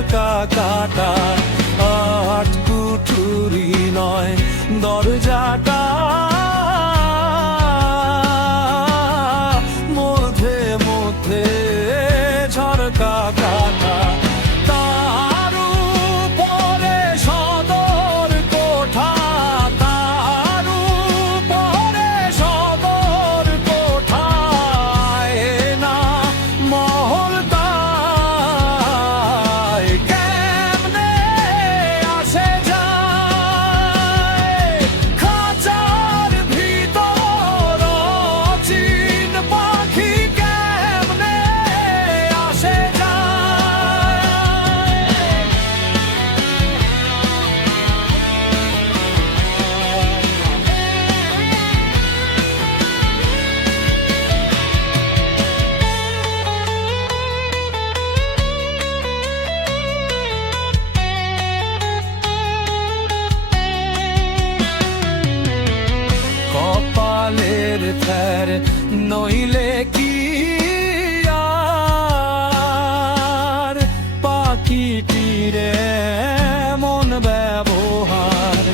ঝরকা কাটা, আট কুঠুরি নয় দরজাটা, মধ্যে মধ্যে ঝরকা কাটা। তার উপরে সদর কোঠা, তার উপরে সদর কোঠায় না মহলটায় কেমনে আসে যায় খাঁচার ভিতর অচিন পাখি কেমনে আসে কপালের ফের নইলে কি আর পাখিটির এমন ব্যবহার,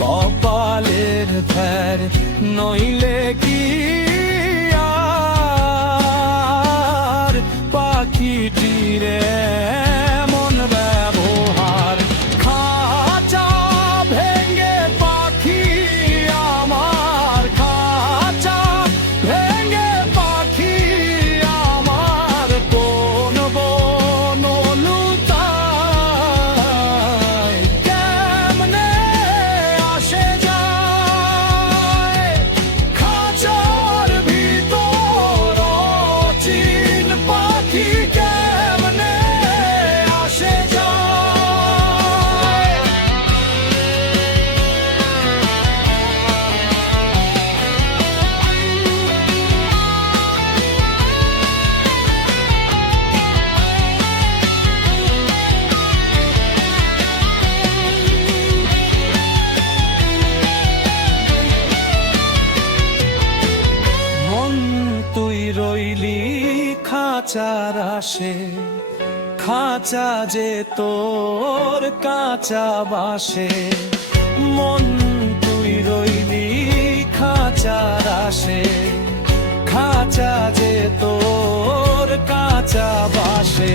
কপালের ফের নইলে কি আর পাখিটির এমন ব্যবহার। খাঁচা ভেঙে পাখি আমার, খাঁচা ভেঙে পাখি আমার কোন বন লুতায় কেমনে আসে যায় খাঁচার ভিতর অচিন পাখি কেমনে আসে যায়। মন তুই রইলি খাঁচার আসে, খাঁচা যে তোর কাঁচা বাসে। মন তুই রইলি খাঁচার আসে, খাঁচা যে তোর কাঁচা বাসে।